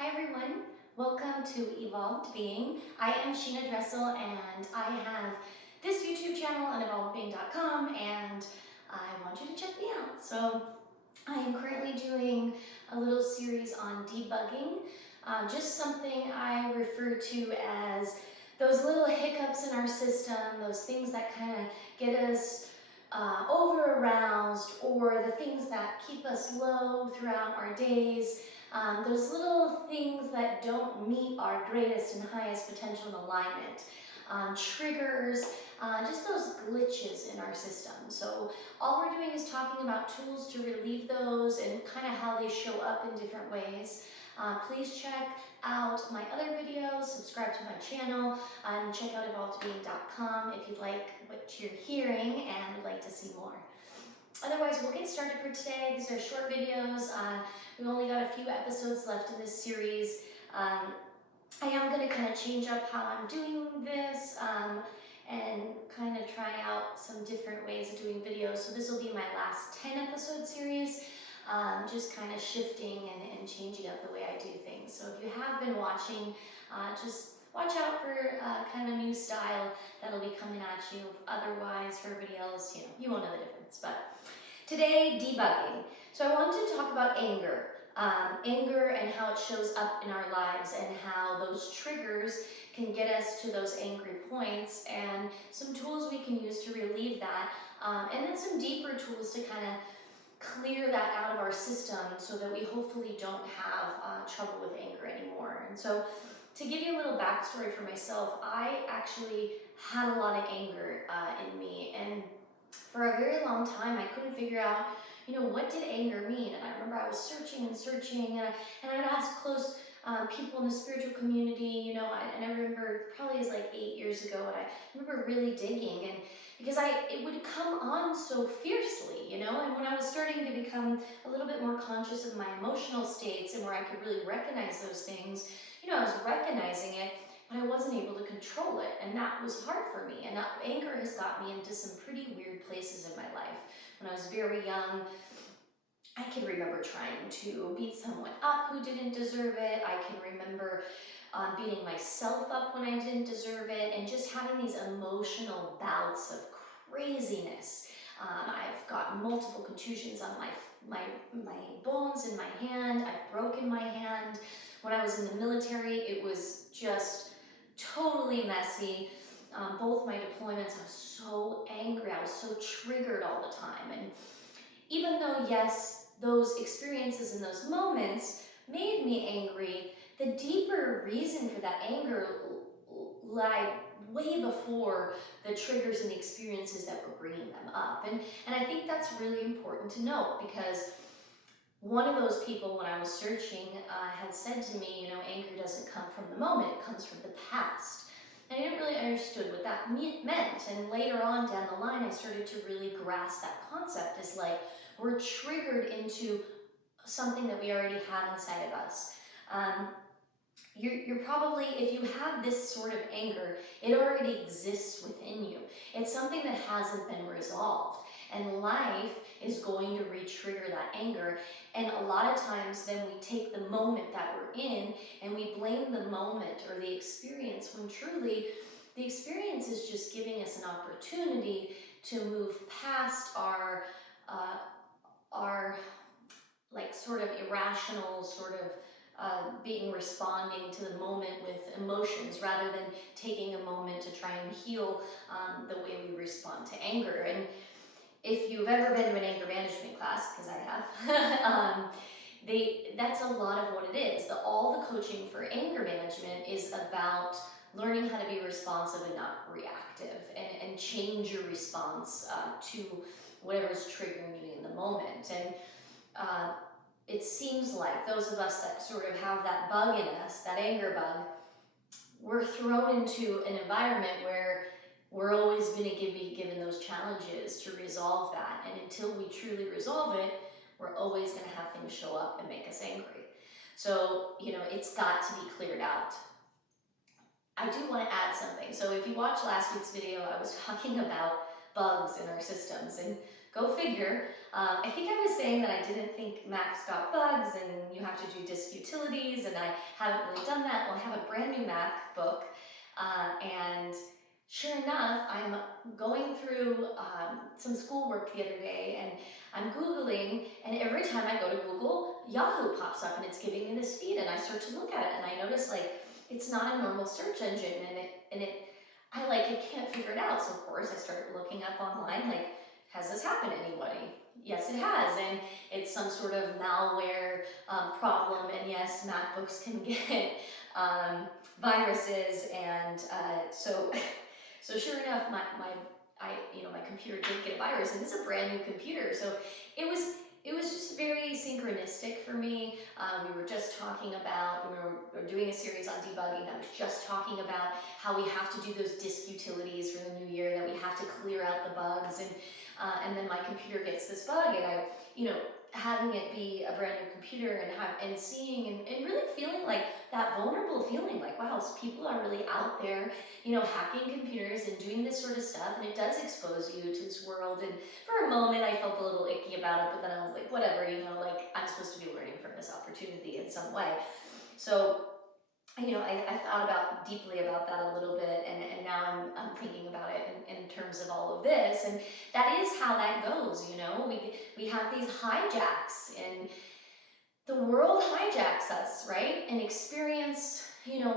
Hi everyone, welcome to Evolved Being. I am Sheena Dressel and I have this YouTube channel on evolvedbeing.com and I want you to check me out. So I am currently doing a little series on debugging, just something I refer to as those little hiccups in our system, those things that kind of get us over aroused, or the things that keep us low throughout our days. Those little things that don't meet our greatest and highest potential in alignment. Triggers, just those glitches in our system. So all we're doing is talking about tools to relieve those and kind of how they show up in different ways. Please check out my other videos, subscribe to my channel, and check out evolvedbeing.com if you'd like what you're hearing and would like to see more. Otherwise, we'll get started for today. These are short videos. We've only got a few episodes left in this series. I am going to kind of change up how I'm doing this and kind of try out some different ways of doing videos. So this will be my last 10 episode series, just kind of shifting and changing up the way I do things. So if you have been watching, just watch out for kind of a new style that'll be coming at you. Otherwise, for everybody else, you won't know the difference. But today, debugging. So I wanted to talk about anger. Anger and how it shows up in our lives and how those triggers can get us to those angry points, and some tools we can use to relieve that, and then some deeper tools to kind of clear that out of our system so that we hopefully don't have trouble with anger anymore. And so to give you a little backstory for myself, I actually had a lot of anger in me, and for a very long time I couldn't figure out what did anger mean? And I remember I was searching and searching, and I would ask close people in the spiritual community, and I remember probably it was like 8 years ago, and I remember really digging, and because it would come on so fiercely, and when I was starting to become a little bit more conscious of my emotional states and where I could really recognize those things, I was recognizing it, but I wasn't able to control it, and that was hard for me. And that anger has got me into some pretty weird places in my life. When I was very young, I can remember trying to beat someone up who didn't deserve it. I can remember beating myself up when I didn't deserve it, and just having these emotional bouts of craziness. I've got multiple contusions on my bones in my hand. I've broken my hand. When I was in the military, it was just totally messy. Both my deployments, I was so angry. I was so triggered all the time. And even though, yes, those experiences and those moments made me angry, the deeper reason for that anger lied way before the triggers and the experiences that were bringing them up. And I think that's really important to note, because one of those people, when I was searching, had said to me, anger doesn't come from the moment, it comes from the past. And I didn't really understand what that meant. And later on down the line, I started to really grasp that concept as like, we're triggered into something that we already have inside of us. You're probably, if you have this sort of anger, it already exists within you. It's something that hasn't been resolved. And life is going to re-trigger that anger. And a lot of times then we take the moment that we're in and we blame the moment or the experience, when truly the experience is just giving us an opportunity to move past our like sort of irrational responding to the moment with emotions, rather than taking a moment to try and heal the way we respond to anger. And if you've ever been to an anger management class, because I have, that's a lot of what it is. All the coaching for anger management is about learning how to be responsive and not reactive, and change your response to whatever's triggering you in the moment. And it seems like those of us that sort of have that bug in us, that anger bug, we're thrown into an environment where we're always going to be given those challenges to resolve that. And until we truly resolve it, we're always going to have things show up and make us angry. So, it's got to be cleared out. I do want to add something. So if you watched last week's video, I was talking about bugs in our systems, and go figure. I think I was saying that I didn't think Macs got bugs and you have to do dispute utilities, and I haven't really done that. Well, I have a brand new MacBook, and sure enough, I'm going through some schoolwork the other day, and I'm Googling, and every time I go to Google, Yahoo pops up and it's giving me this feed, and I start to look at it, and I notice like it's not a normal search engine, and I can't figure it out. So of course I start looking up online, like, has this happened to anybody? Yes, it has, and it's some sort of malware problem, and yes, MacBooks can get viruses, and so sure enough, my computer did get a virus, and this is a brand new computer, so it was just very synchronistic for me. We were just talking about, we were doing a series on debugging. I was just talking about how we have to do those disk utilities for the new year, that we have to clear out the bugs, and then my computer gets this bug, and having it be a brand new computer, and seeing and really feeling like that vulnerable feeling, like, wow, so people are really out there, hacking computers and doing this sort of stuff, and it does expose you to this world. And for a moment, I felt a little icky about it, but then I was like, whatever, like, I'm supposed to be learning from this opportunity in some way. So, I thought deeply about that a little bit, and now I'm thinking about it in terms of all of this, and that is how that goes. We have these hijacks, and the world hijacks us, right? An experience,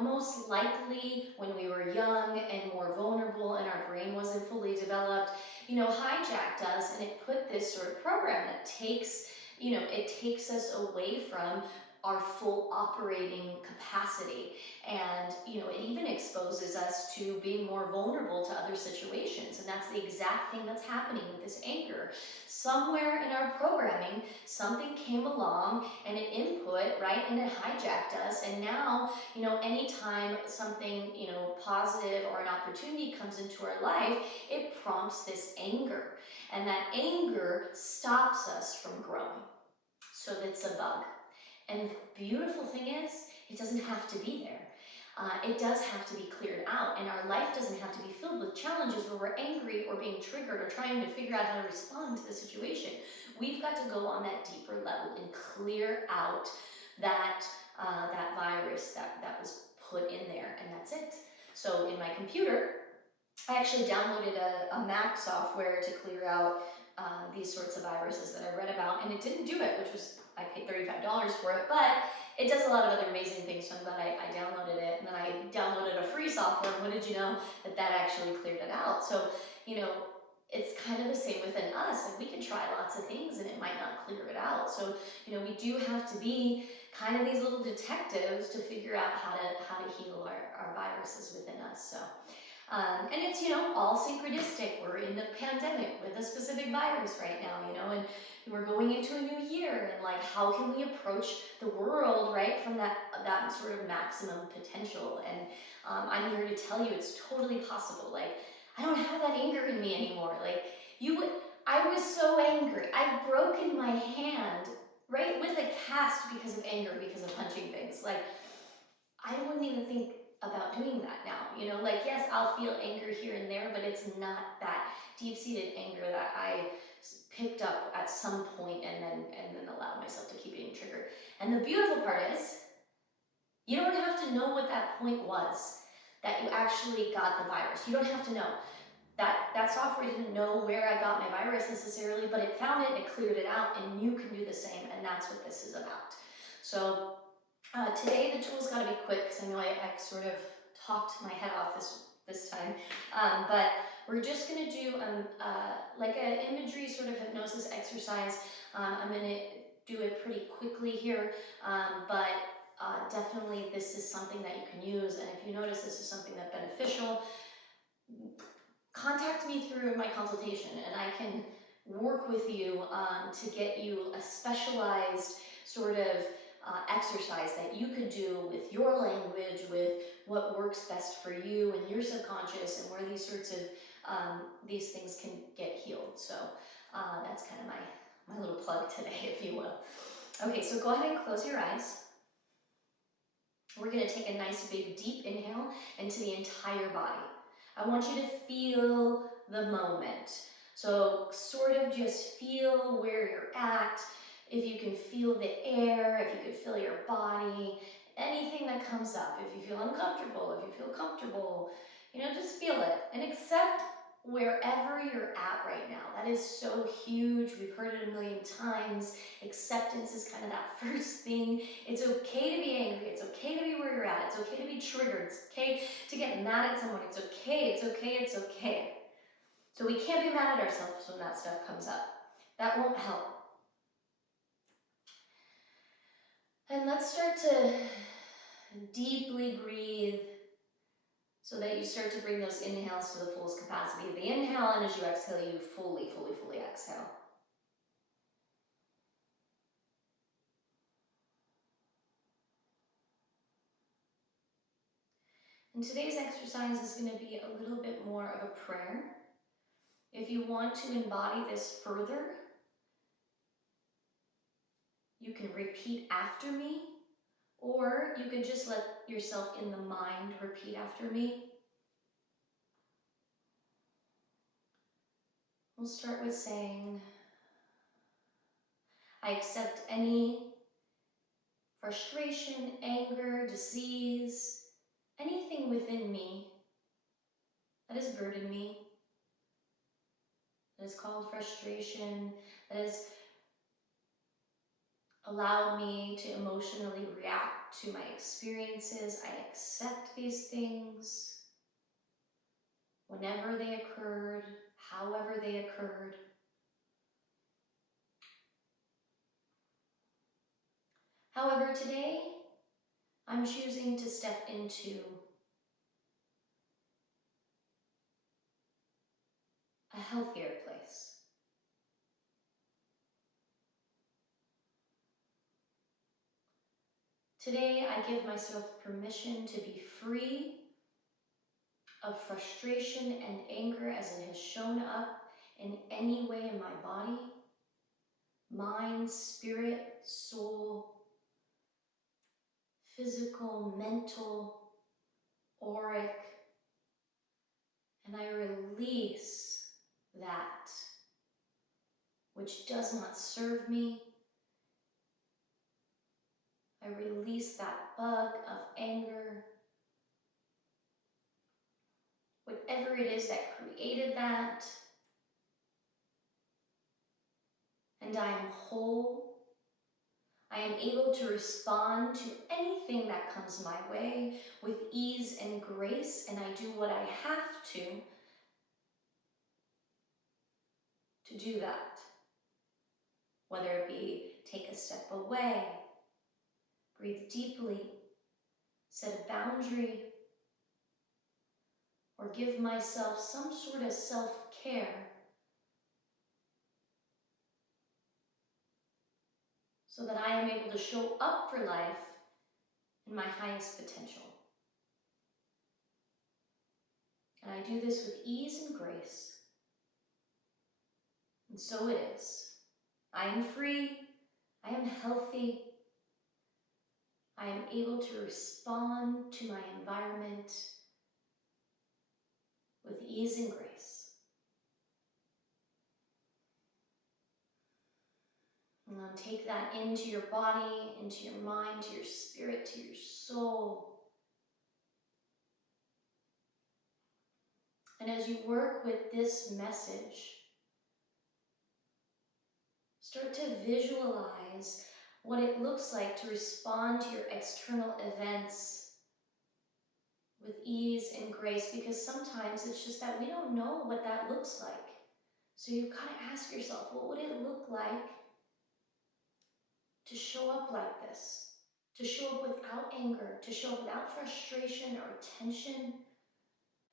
most likely when we were young and more vulnerable and our brain wasn't fully developed, hijacked us, and it put this sort of program that it takes us away from our full operating capacity. And, it even exposes us to being more vulnerable to other situations. And that's the exact thing that's happening with this anger. Somewhere in our programming, something came along and an input, right, and it hijacked us. And now, anytime something, positive or an opportunity comes into our life, it prompts this anger. And that anger stops us from growing. So that's a bug. And the beautiful thing is, it doesn't have to be there. It does have to be cleared out, and our life doesn't have to be filled with challenges where we're angry or being triggered or trying to figure out how to respond to the situation. We've got to go on that deeper level and clear out that virus that was put in there, and that's it. So in my computer, I actually downloaded a Mac software to clear out these sorts of viruses that I read about, and it didn't do it, which was, I paid $35 for it, but it does a lot of other amazing things, so I'm glad I downloaded it. And then I downloaded a free software, and what did you know? That actually cleared it out. So, it's kind of the same within us. Like, we can try lots of things and it might not clear it out. So, we do have to be kind of these little detectives to figure out how to heal our viruses within us. So, and it's, all synchronistic. We're in the pandemic with a specific virus right now, and we're going into a new year, and like, how can we approach the world, right, from that sort of maximum potential? And I'm here to tell you it's totally possible. Like, I don't have that anger in me anymore. Like, I was so angry. I've broken my hand, right, with a cast because of anger, because of punching things. Like, I wouldn't even think about doing that now, like, yes, I'll feel anger here and there, but it's not that deep-seated anger that I picked up at some point and then allowed myself to keep getting triggered. And the beautiful part is, you don't have to know what that point was that you actually got the virus. You don't have to know. That software didn't know where I got my virus necessarily, but it found it and it cleared it out, and you can do the same, and that's what this is about. So today the tool's got to be quick, because I know I sort of talked my head off this time, but we're just going to do like an imagery sort of hypnosis exercise. I'm going to do it pretty quickly here, but definitely this is something that you can use, and if you notice this is something that's beneficial, contact me through my consultation, and I can work with you to get you a specialized sort of exercise that you could do with your language, with what works best for you and your subconscious, and where these sorts of these things can get healed. So that's kind of my little plug today, if you will. Okay, so go ahead and close your eyes. We're going to take a nice big deep inhale into the entire body. I want you to feel the moment. So sort of just feel where you're at. If you can feel the air, if you could feel your body, anything that comes up, if you feel uncomfortable, if you feel comfortable, just feel it and accept wherever you're at right now. That is so huge. We've heard it a million times. Acceptance is kind of that first thing. It's okay to be angry. It's okay to be where you're at. It's okay to be triggered. It's okay to get mad at someone. It's okay. It's okay. It's okay. So we can't be mad at ourselves when that stuff comes up. That won't help. And let's start to deeply breathe so that you start to bring those inhales to the fullest capacity of the inhale, and as you exhale, you fully exhale. And today's exercise is going to be a little bit more of a prayer. If you want to embody this further, you can repeat after me, or you can just let yourself in the mind repeat after me. We'll start with saying, I accept any frustration, anger, disease, anything within me that has burdened me, that is called frustration, that has allowed me to emotionally react to my experiences. I accept these things whenever they occurred, however they occurred. However, today, I'm choosing to step into a healthier place. Today, I give myself permission to be free of frustration and anger as it has shown up in any way in my body, mind, spirit, soul, physical, mental, auric, and I release that which does not serve me. I release that bug of anger, whatever it is that created that, and I am whole. I am able to respond to anything that comes my way with ease and grace, and I do what I have to do that. Whether it be take a step away, breathe deeply, set a boundary, or give myself some sort of self-care so that I am able to show up for life in my highest potential. And I do this with ease and grace. And so it is. I am free. I am healthy. I am able to respond to my environment with ease and grace. And then take that into your body, into your mind, to your spirit, to your soul. And as you work with this message, start to visualize what it looks like to respond to your external events with ease and grace, because sometimes it's just that we don't know what that looks like. So you've got to ask yourself, what would it look like to show up like this? To show up without anger, to show up without frustration or tension.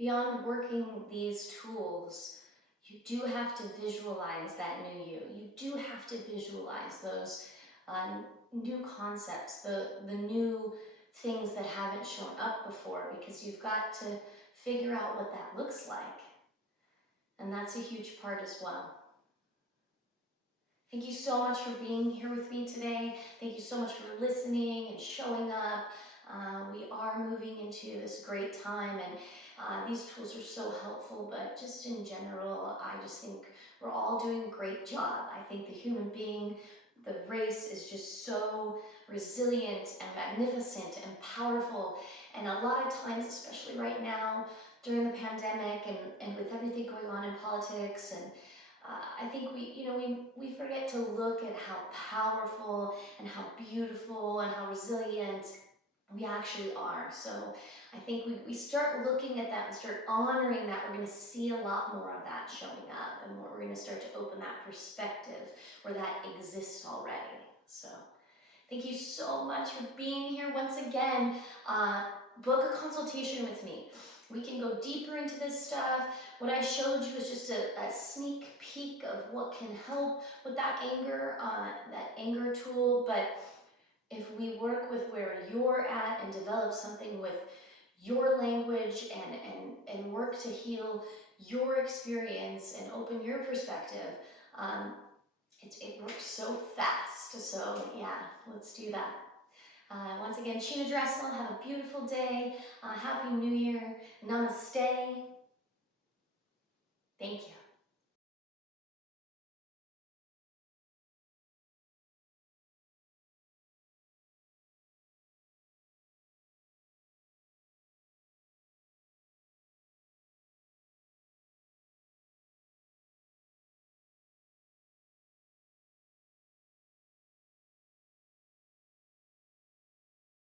Beyond working these tools, you do have to visualize that new you. You do have to visualize those new concepts, the new things that haven't shown up before, because you've got to figure out what that looks like. And that's a huge part as well. Thank you so much for being here with me today. Thank you so much for listening and showing up. We are moving into this great time, and these tools are so helpful, but just in general, I just think we're all doing a great job. I think the human being, the race is just so resilient and magnificent and powerful. And a lot of times, especially right now during the pandemic and with everything going on in politics, and I think we forget to look at how powerful and how beautiful and how resilient we actually are. So I think we start looking at that and start honoring that, we're going to see a lot more of that showing up, and we're going to start to open that perspective where that exists already. So thank you so much for being here once again. Book a consultation with me. We can go deeper into this stuff. What I showed you is just a sneak peek of what can help with that anger tool. But if we work with where you're at and develop something with your language and work to heal your experience and open your perspective, it works so fast. So yeah, let's do that. Once again, Sheena Dressel, have a beautiful day. Happy New Year. Namaste. Thank you.